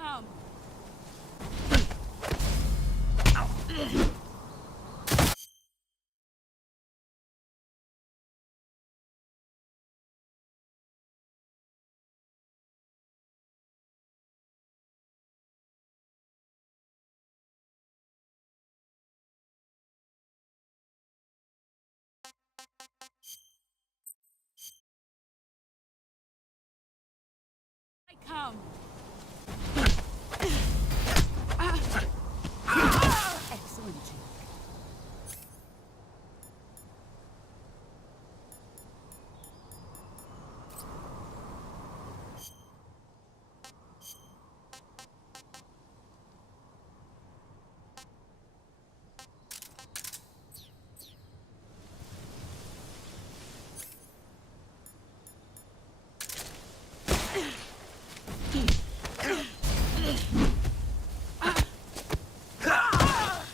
come. I come. Excellent.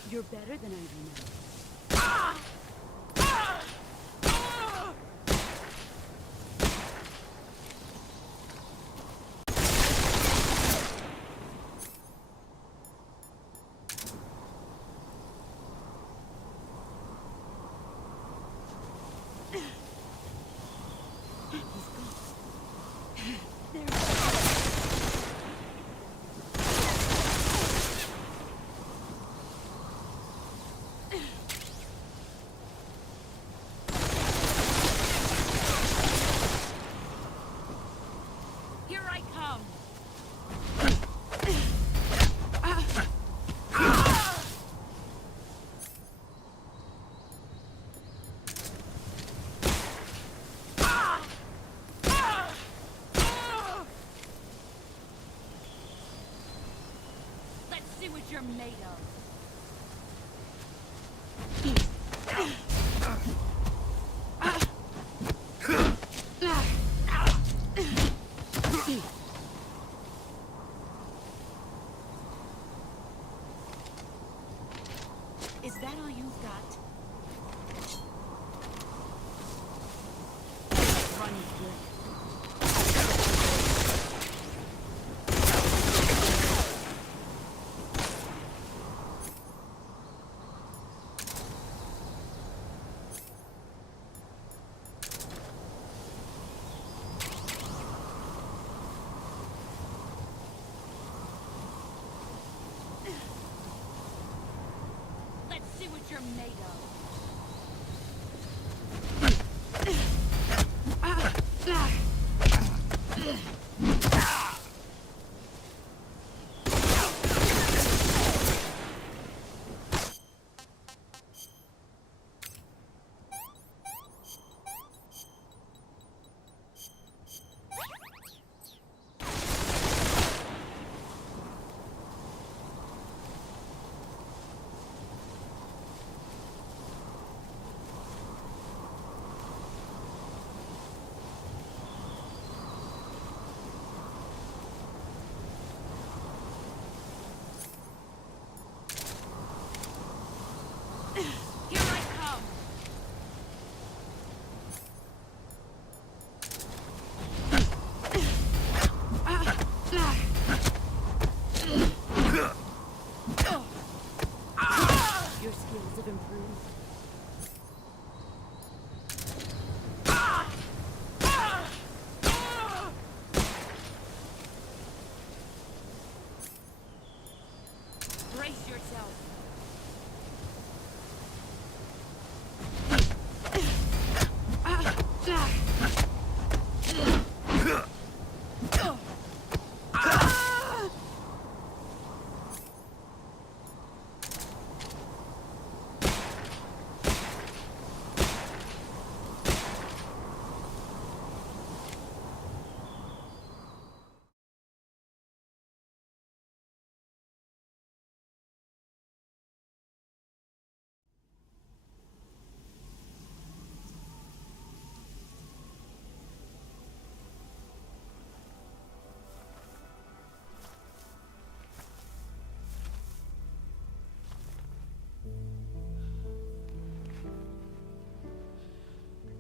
You're better than I remember. Here I come. Let's see what you're made of. Is that all you've got? Run good. Let's see what you're made of. Here I come. Your skills have improved. Brace yourself.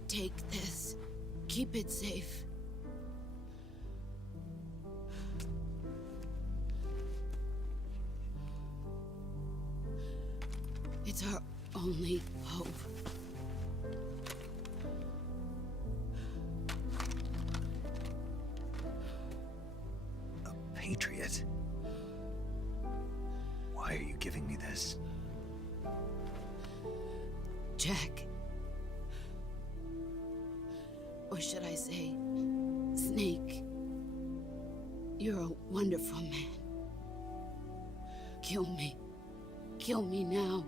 Take this. Keep it safe. It's our only hope. A patriot? Why are you giving me this? Jack. Or should I say, Snake. You're a wonderful man. Kill me. Kill me now.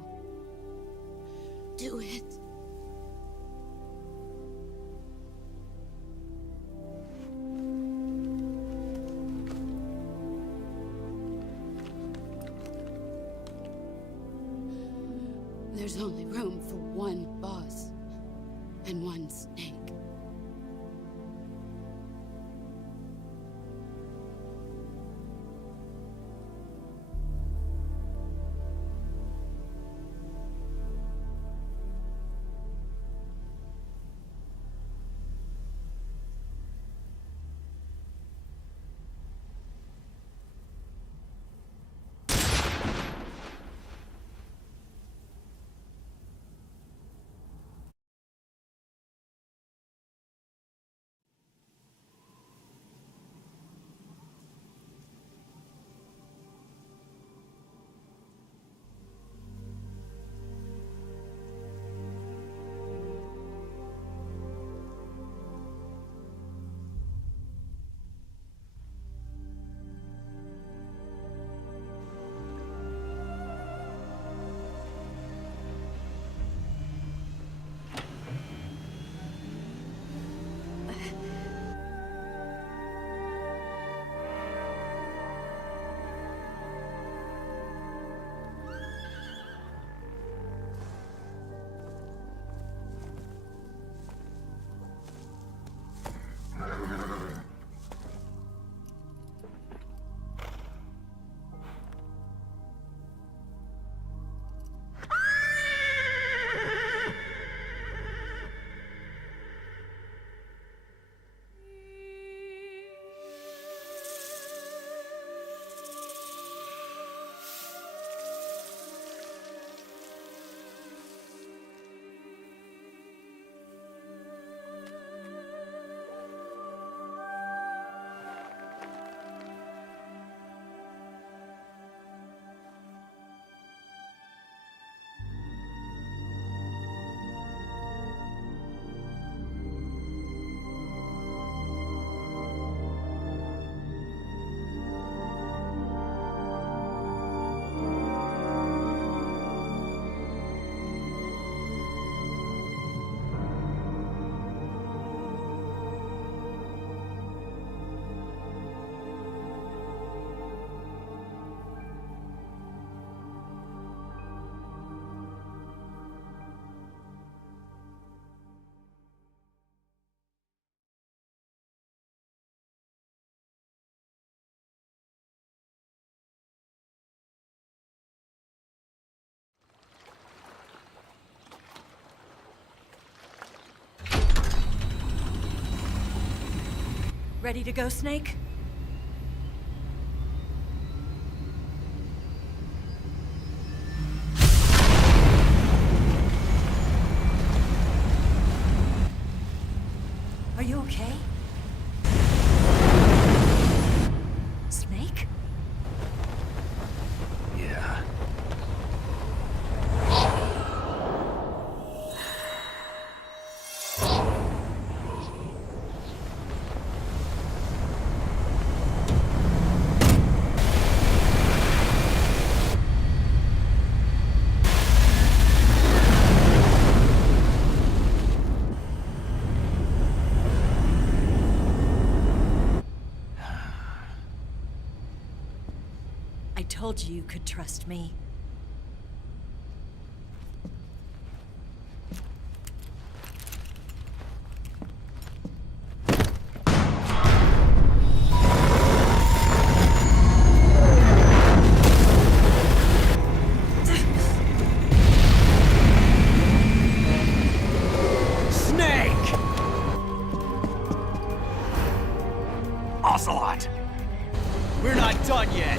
Do it. There's only room for one boss and one Snake. Ready to go, Snake? Are you okay? Snake? Yeah. I told you you could trust me. Snake! Ocelot! We're not done yet!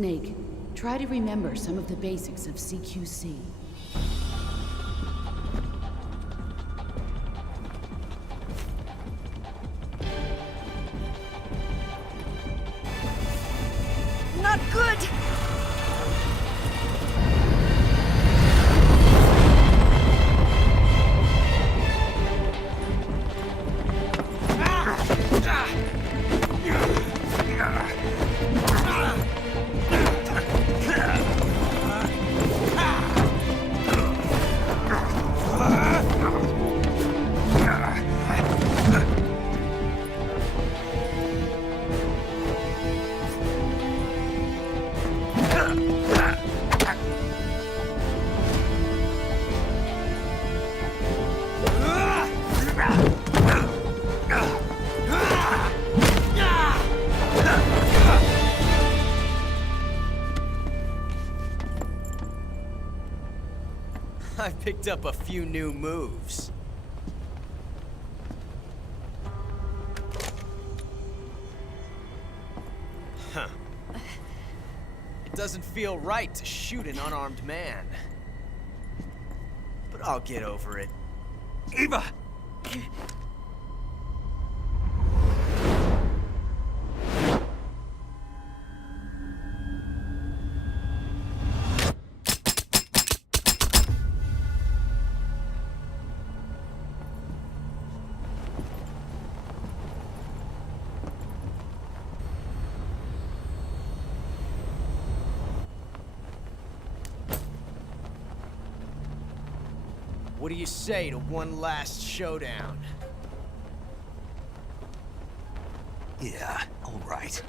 Snake, try to remember some of the basics of CQC. Not good! I picked up a few new moves. Huh. It doesn't feel right to shoot an unarmed man. But I'll get over it. Eva! What do you say to one last showdown? Yeah, all right.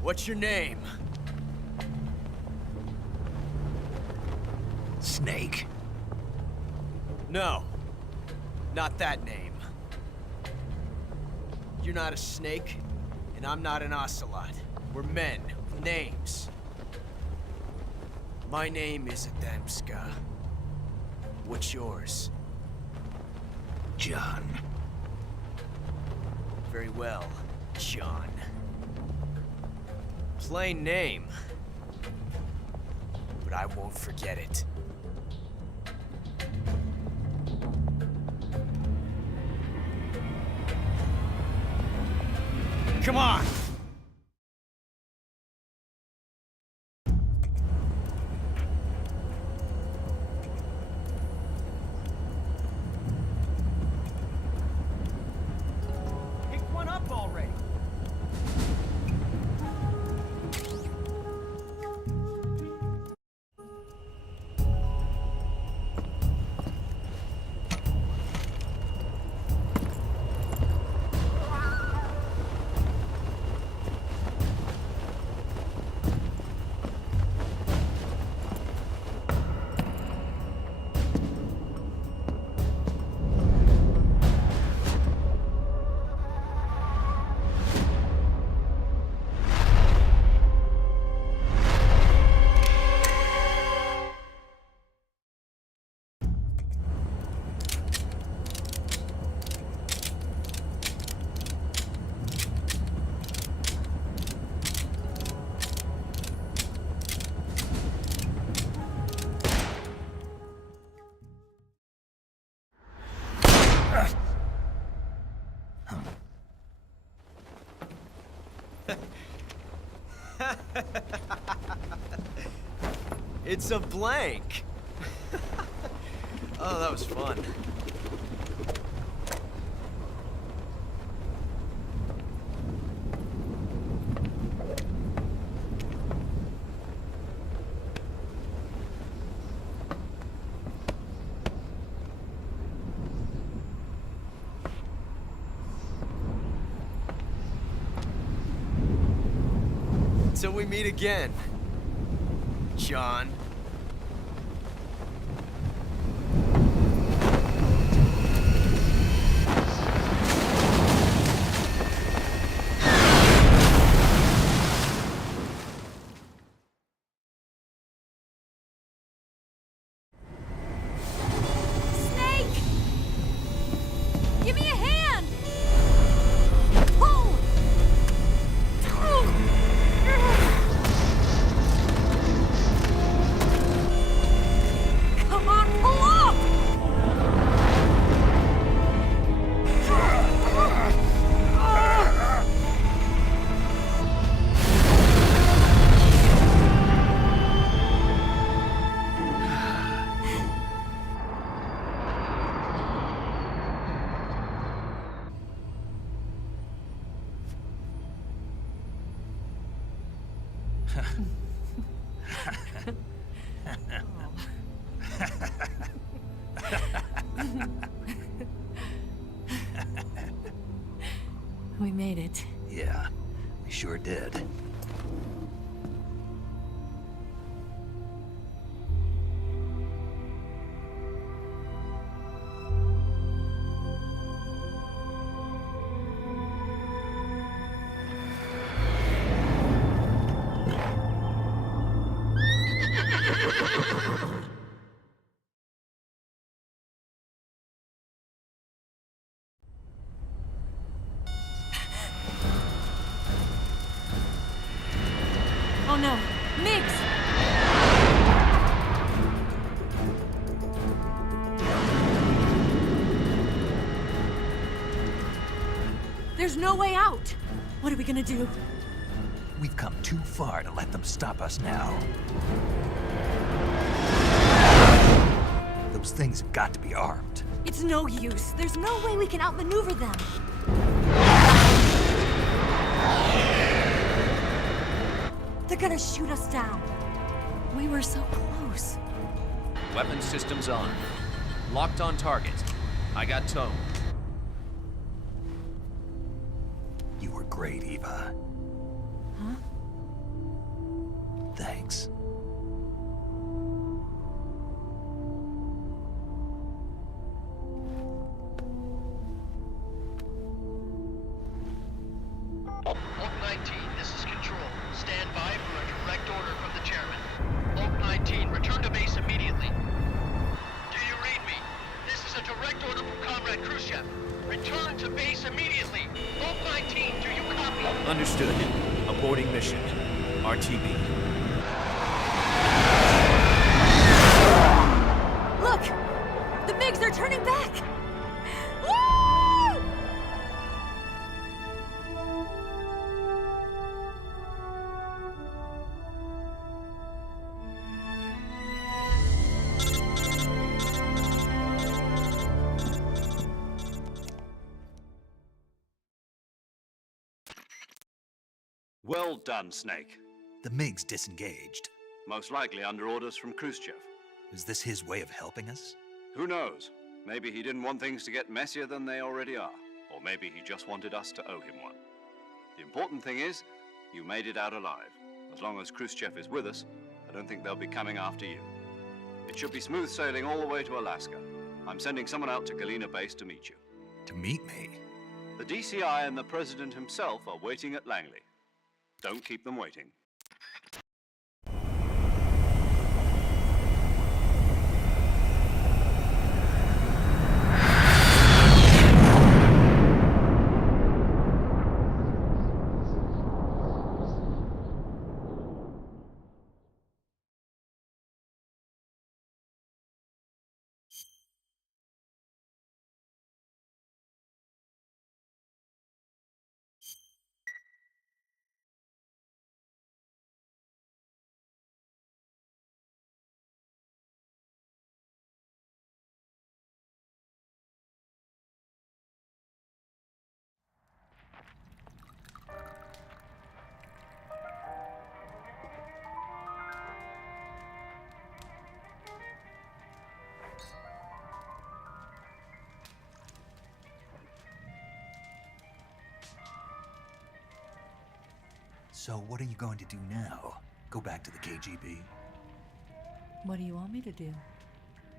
What's your name? Snake. No. Not that name. You're not a snake, and I'm not an ocelot. We're men with names. My name is Adamska. What's yours? John. Very well, John. Plain name. But I won't forget it. Come on! Pick one up already! It's a blank. Oh, that was fun. Until we meet again, John. Snake! Give me a hand! Pull! Come on, pull up! We made it. Yeah, we sure did. Oh no, Mix! There's no way out! What are we gonna do? We've come too far to let them stop us now. Those things have got to be armed. It's no use. There's no way we can outmaneuver them. They're gonna shoot us down. We were so close. Weapons systems on. Locked on target. I got tone. You were great, Eva. Huh? Thanks. Oak 19, this is Control. Stand by for a direct order from the chairman. Oak 19, return to base immediately. Do you read me? This is a direct order from Comrade Khrushchev. Return to base immediately. Oak 19, do you copy? Understood. Aborting mission. RTB. Look! The MiGs are turning back! Woo! Well done, Snake. The MiGs disengaged. Most likely under orders from Khrushchev. Is this his way of helping us? Who knows? Maybe he didn't want things to get messier than they already are. Or maybe he just wanted us to owe him one. The important thing is, you made it out alive. As long as Khrushchev is with us, I don't think they'll be coming after you. It should be smooth sailing all the way to Alaska. I'm sending someone out to Galena Base to meet you. To meet me? The DCI and the President himself are waiting at Langley. Don't keep them waiting. So what are you going to do now? Go back to the KGB? What do you want me to do?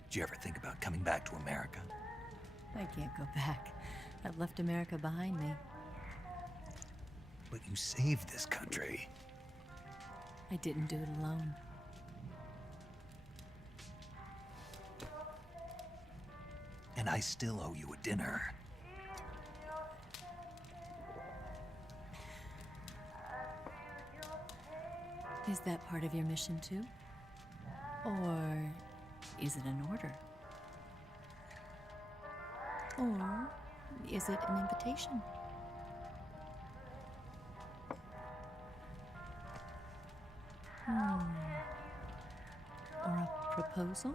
Did you ever think about coming back to America? I can't go back. I've left America behind me. But you saved this country. I didn't do it alone. And I still owe you a dinner. Is that part of your mission too? Or is it an order? Or is it an invitation? Or a proposal?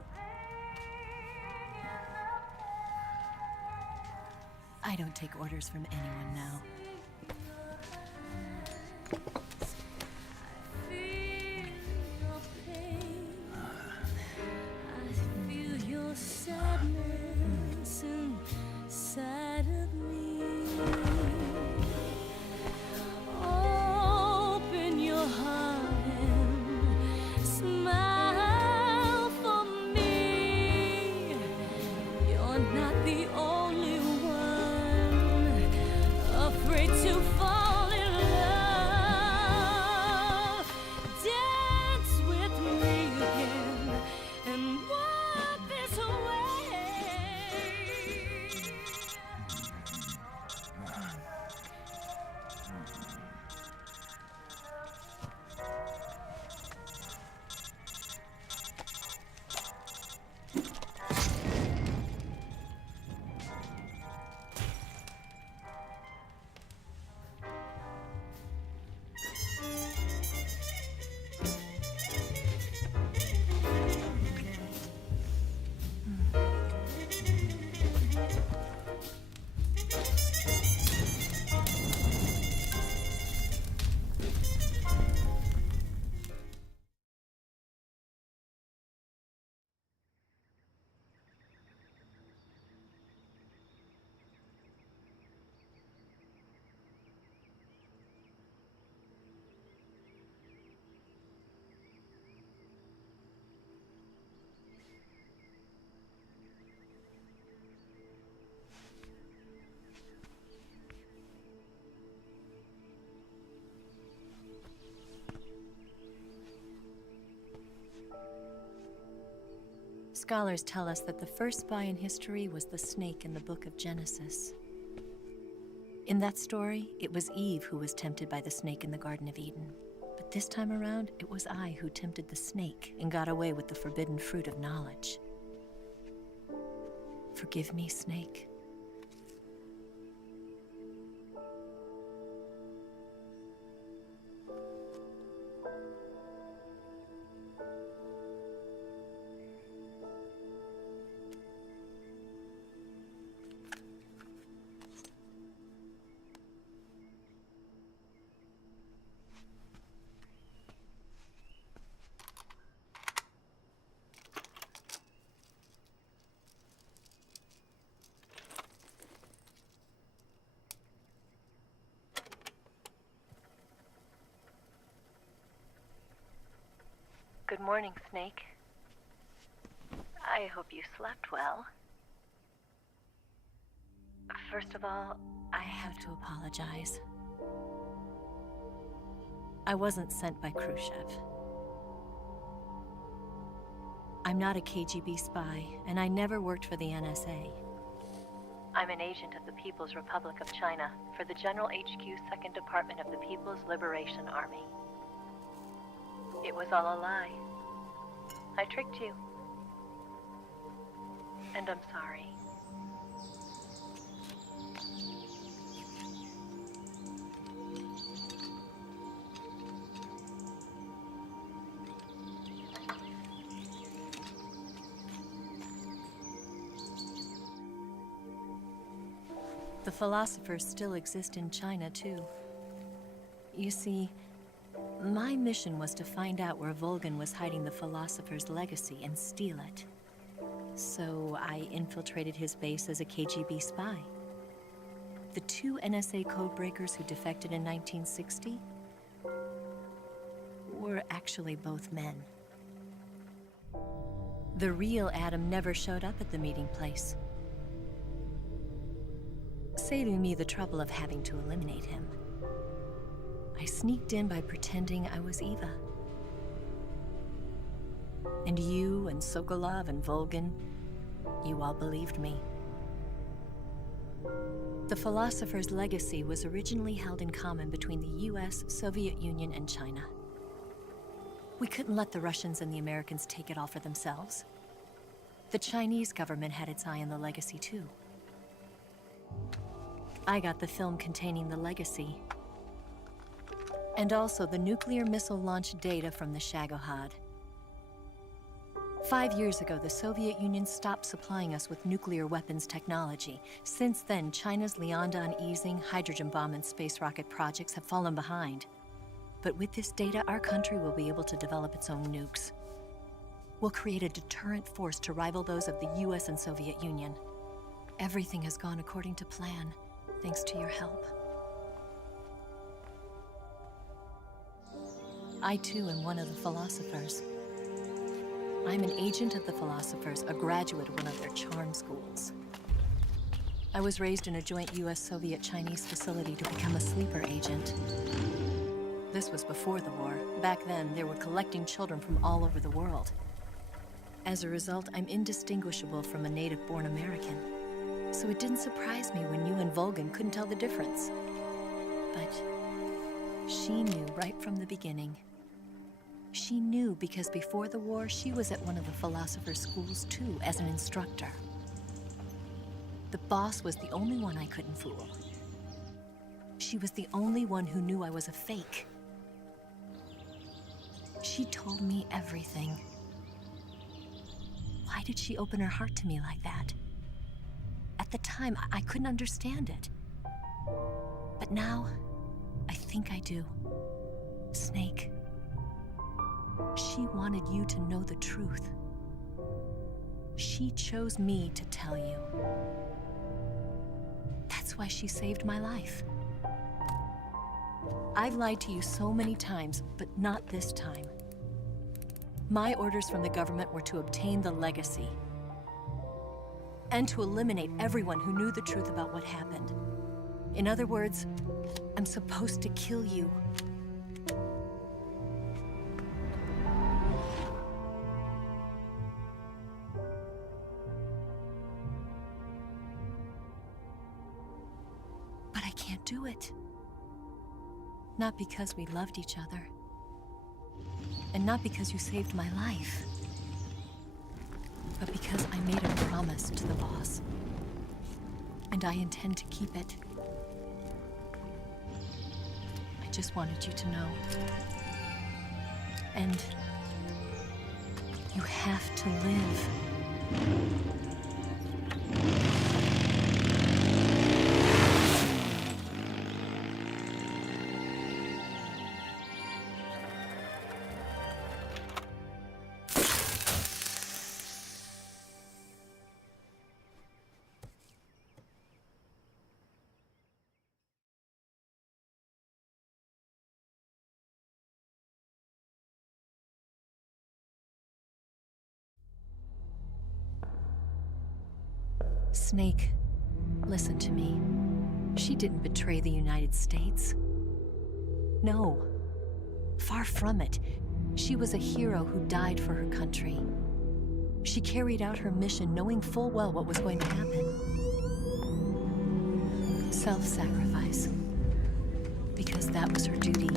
I don't take orders from anyone now. Scholars tell us that the first spy in history was the snake in the book of Genesis. In that story, it was Eve who was tempted by the snake in the Garden of Eden. But this time around, it was I who tempted the snake and got away with the forbidden fruit of knowledge. Forgive me, snake. Good morning, Snake. I hope you slept well. First of all, I have to apologize. I wasn't sent by Khrushchev. I'm not a KGB spy, and I never worked for the NSA. I'm an agent of the People's Republic of China for the General HQ 2nd Department of the People's Liberation Army. It was all a lie. I tricked you. And I'm sorry. The philosophers still exist in China, too. You see, my mission was to find out where Volgin was hiding the philosopher's legacy and steal it. So I infiltrated his base as a KGB spy. The two NSA codebreakers who defected in 1960, were actually both men. The real Adam never showed up at the meeting place, saving me the trouble of having to eliminate him. I sneaked in by pretending I was Eva. And you and Sokolov and Volgin, you all believed me. The Philosopher's legacy was originally held in common between the US, Soviet Union, and China. We couldn't let the Russians and the Americans take it all for themselves. The Chinese government had its eye on the legacy too. I got the film containing the legacy, and also the nuclear missile launch data from the Shagohod. 5 years ago, the Soviet Union stopped supplying us with nuclear weapons technology. Since then, China's Liaodong easing, hydrogen bomb, and space rocket projects have fallen behind. But with this data, our country will be able to develop its own nukes. We'll create a deterrent force to rival those of the US and Soviet Union. Everything has gone according to plan, thanks to your help. I too am one of the Philosophers. I'm an agent of the Philosophers, a graduate of one of their charm schools. I was raised in a joint US-Soviet-Chinese facility to become a sleeper agent. This was before the war. Back then, they were collecting children from all over the world. As a result, I'm indistinguishable from a native-born American. So it didn't surprise me when you and Volgin couldn't tell the difference. But she knew right from the beginning. She knew because before the war, she was at one of the Philosopher's schools too, as an instructor. The boss was the only one I couldn't fool. She was the only one who knew I was a fake. She told me everything. Why did she open her heart to me like that? At the time, I couldn't understand it. But now, I think I do. Snake. She wanted you to know the truth. She chose me to tell you. That's why she saved my life. I've lied to you so many times, but not this time. My orders from the government were to obtain the legacy and to eliminate everyone who knew the truth about what happened. In other words, I'm supposed to kill you. But I can't do it. Not because we loved each other. And not because you saved my life. But because I made a promise to the boss. And I intend to keep it. I just wanted you to know. And you have to live. Snake, listen to me. She didn't betray the United States. No. Far from it. She was a hero who died for her country. She carried out her mission knowing full well what was going to happen. Self-sacrifice. Because that was her duty.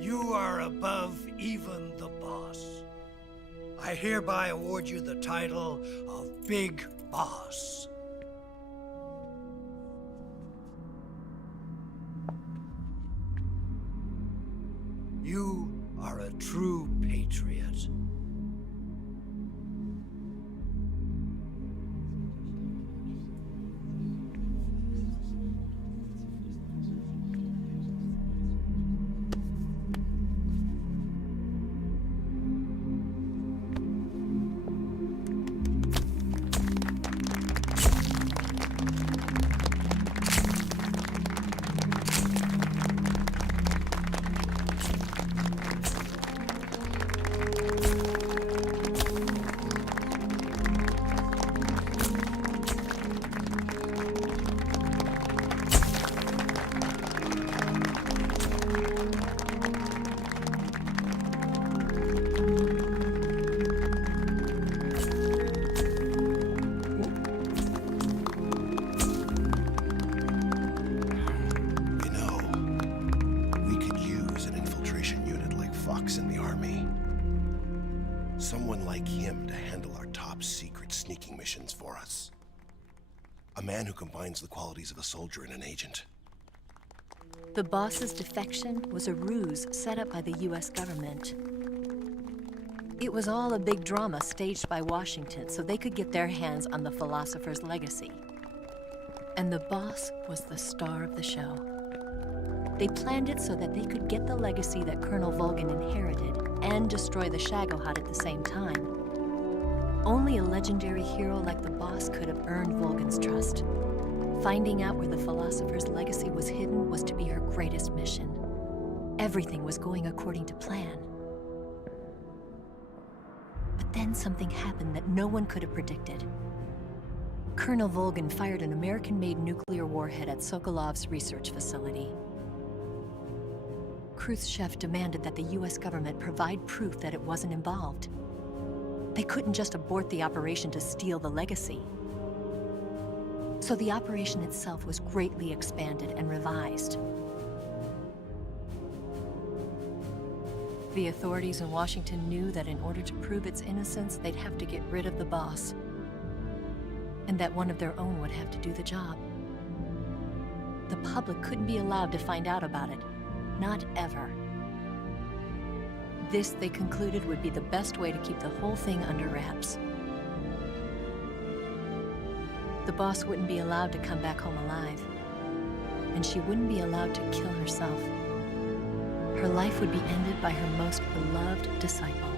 You are above even the boss. I hereby award you the title of Big Boss. You are a true patriot. secret sneaking missions for us. A man who combines the qualities of a soldier and an agent. The boss's defection was a ruse set up by the US government. It was all a big drama staged by Washington so they could get their hands on the philosopher's legacy. And the boss was the star of the show. They planned it so that they could get the legacy that Colonel Volgin inherited and destroy the Shagohod at the same time. Only a legendary hero like the boss could have earned Volgin's trust. Finding out where the philosopher's legacy was hidden was to be her greatest mission. Everything was going according to plan. But then something happened that no one could have predicted. Colonel Volgin fired an American-made nuclear warhead at Sokolov's research facility. Khrushchev demanded that the US government provide proof that it wasn't involved. They couldn't just abort the operation to steal the legacy. So the operation itself was greatly expanded and revised. The authorities in Washington knew that in order to prove its innocence, they'd have to get rid of the boss, and that one of their own would have to do the job. The public couldn't be allowed to find out about it. Not ever. This, they concluded, would be the best way to keep the whole thing under wraps. The boss wouldn't be allowed to come back home alive, and she wouldn't be allowed to kill herself. Her life would be ended by her most beloved disciple.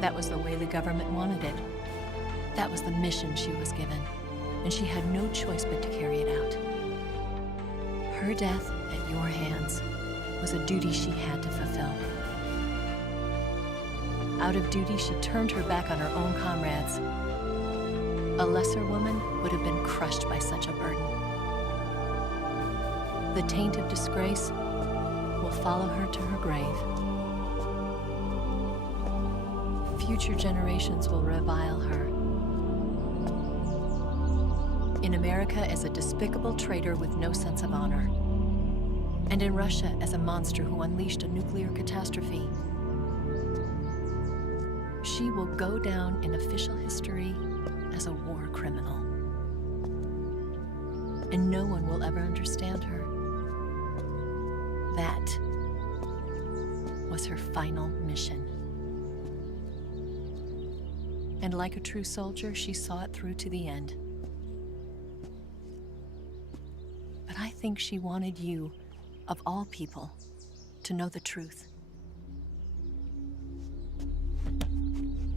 That was the way the government wanted it. That was the mission she was given, and she had no choice but to carry it out. Her death at your hands was a duty she had to fulfill. Out of duty, she turned her back on her own comrades. A lesser woman would have been crushed by such a burden. The taint of disgrace will follow her to her grave. Future generations will revile her. In America as a despicable traitor with no sense of honor. And in Russia as a monster who unleashed a nuclear catastrophe. She will go down in official history as a war criminal. And no one will ever understand her. That was her final mission. And like a true soldier, she saw it through to the end. But I think she wanted you, of all people, to know the truth.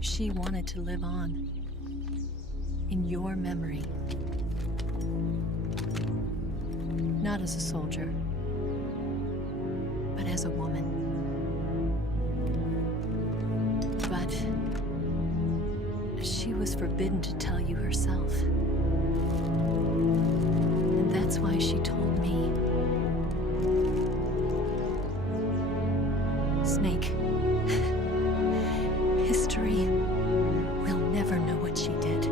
She wanted to live on in your memory. Not as a soldier, but as a woman. But she was forbidden to tell you herself. And that's why she told me. Snake, history will never know what she did.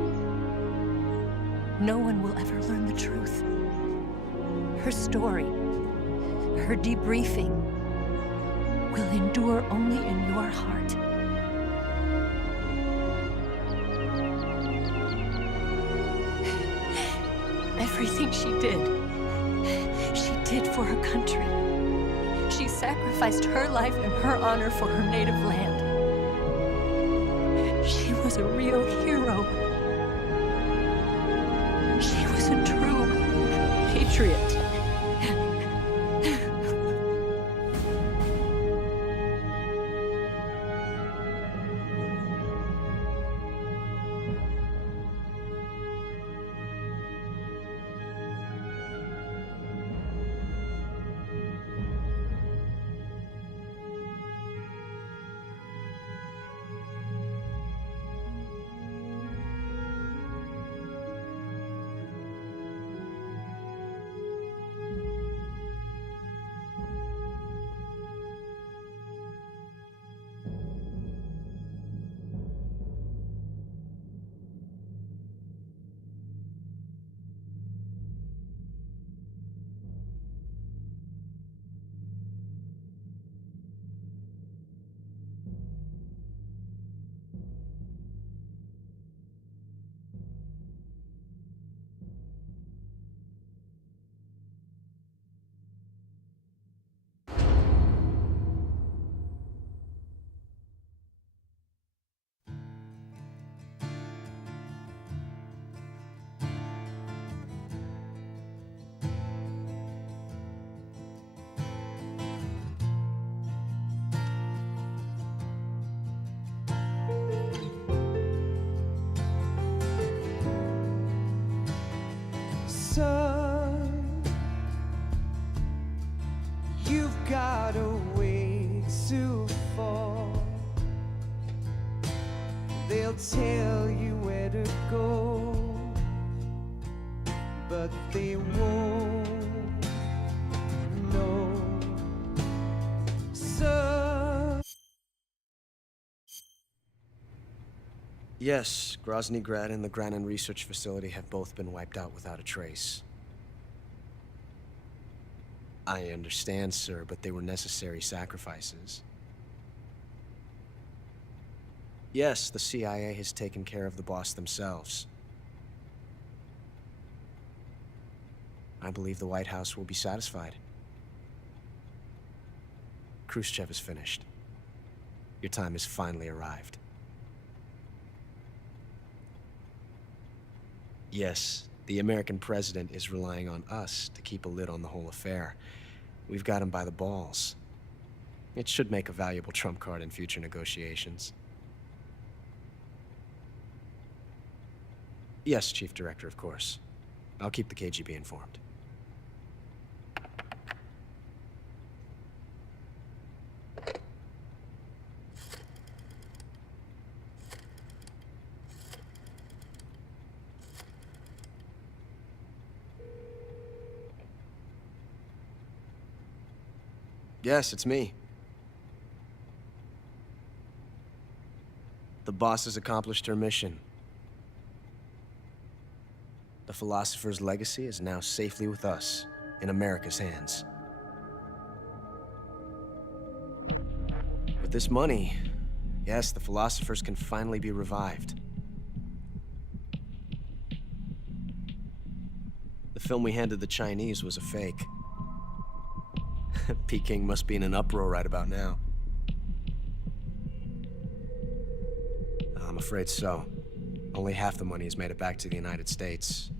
No one will ever learn the truth. Her story, her debriefing, will endure only in your heart. Everything she did for her country. She sacrificed her life and her honor for her native land. She was a real hero. She was a true patriot. son, you've got a ways to fall. They'll tell you where to go, but they won't know. Son. Yes, Grozny Grad and the Granin Research Facility have both been wiped out without a trace. I understand, sir, but they were necessary sacrifices. Yes, the CIA has taken care of the boss themselves. I believe the White House will be satisfied. Khrushchev is finished. Your time has finally arrived. Yes, the American president is relying on us to keep a lid on the whole affair. We've got him by the balls. It should make a valuable trump card in future negotiations. Yes, Chief Director, of course. I'll keep the KGB informed. Yes, it's me. The boss has accomplished her mission. The philosopher's legacy is now safely with us, in America's hands. With this money, yes, the philosophers can finally be revived. The film we handed the Chinese was a fake. Peking must be in an uproar right about now. I'm afraid so. Only half the money has made it back to the United States.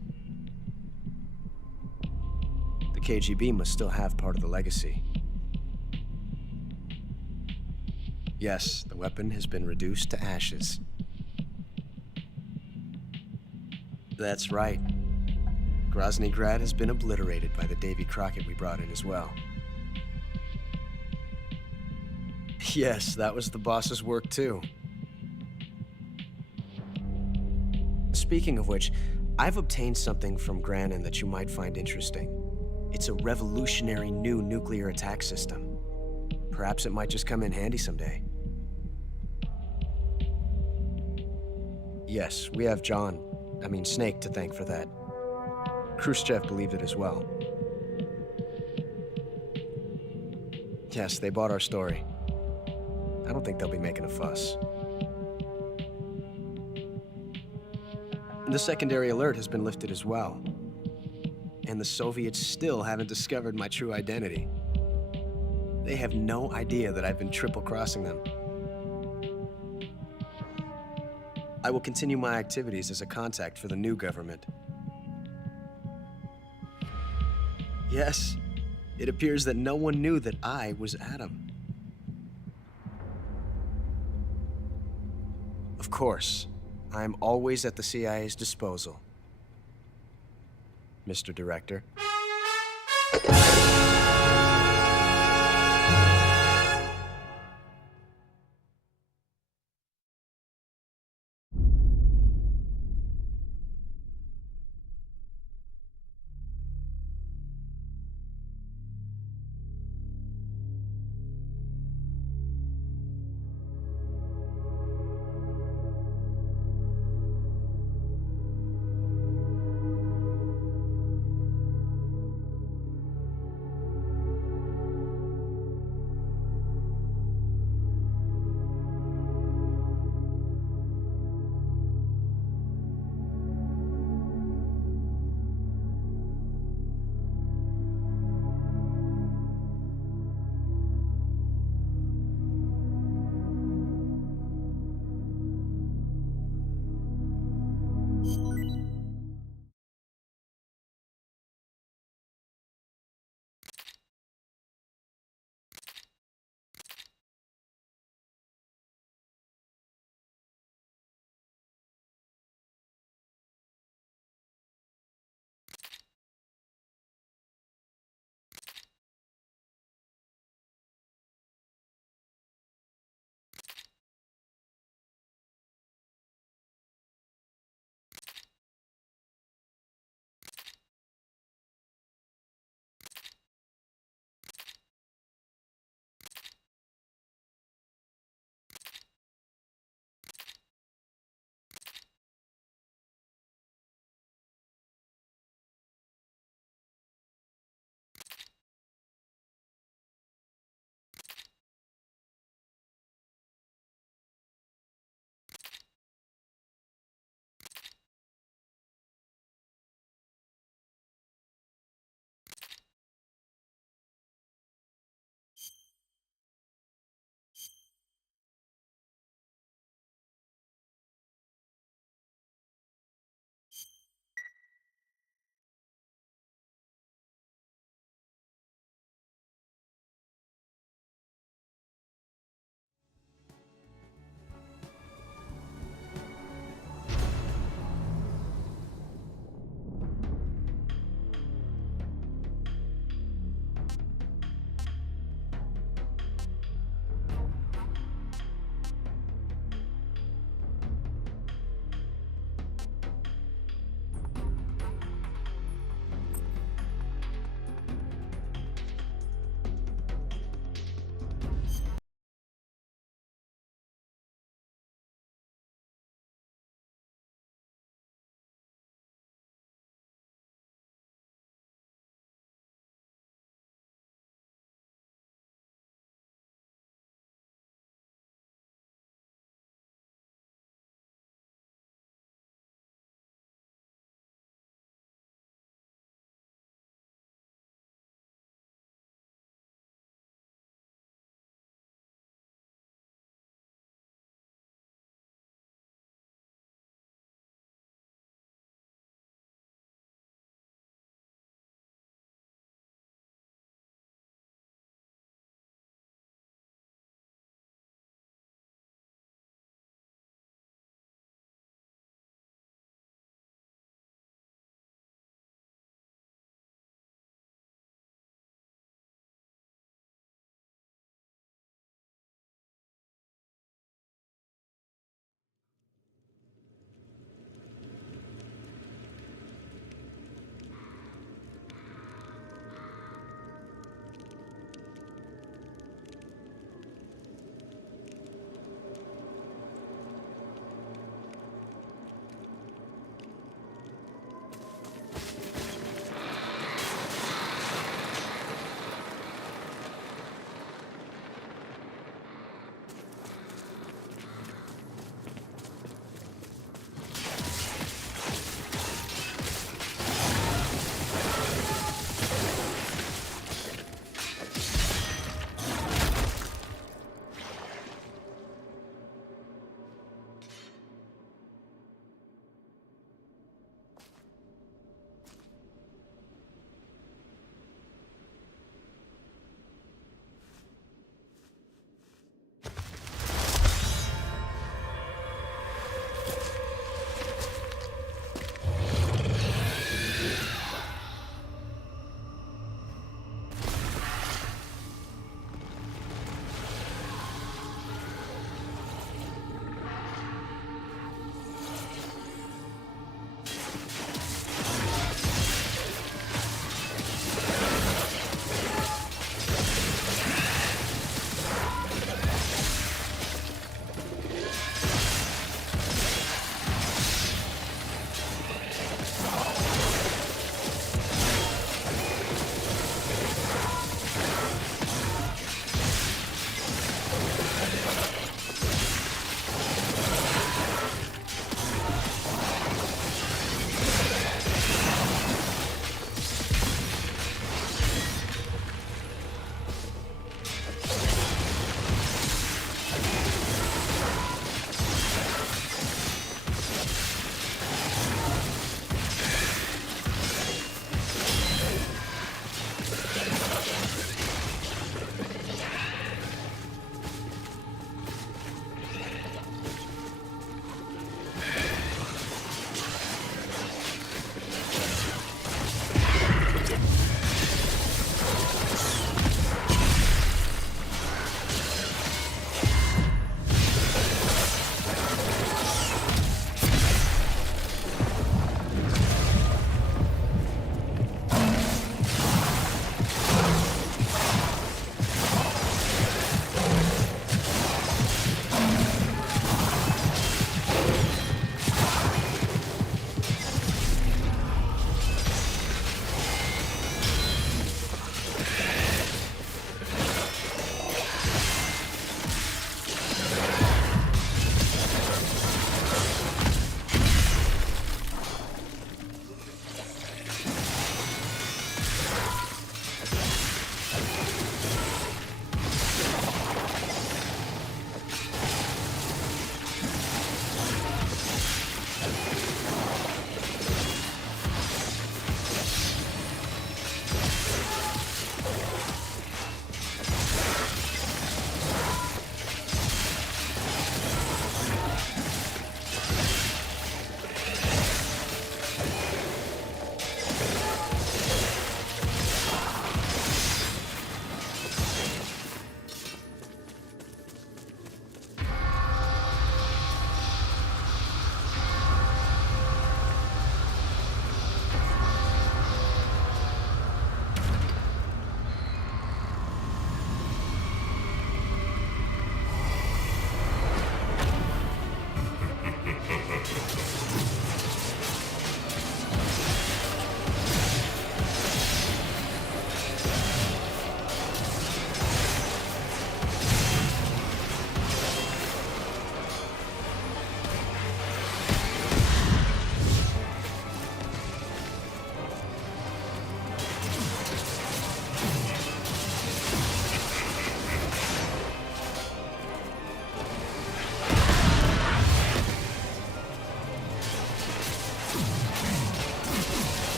The KGB must still have part of the legacy. Yes, the weapon has been reduced to ashes. That's right. Grozny Grad has been obliterated by the Davy Crockett we brought in as well. Yes, that was the boss's work too. Speaking of which, I've obtained something from Granin that you might find interesting. It's a revolutionary new nuclear attack system. Perhaps it might just come in handy someday. Yes, we have Snake to thank for that. Khrushchev believed it as well. Yes, they bought our story. I don't think they'll be making a fuss. The secondary alert has been lifted as well. And the Soviets still haven't discovered my true identity. They have no idea that I've been triple-crossing them. I will continue my activities as a contact for the new government. Yes, it appears that no one knew that I was Adam. Of course, I am always at the CIA's disposal, Mr. Director.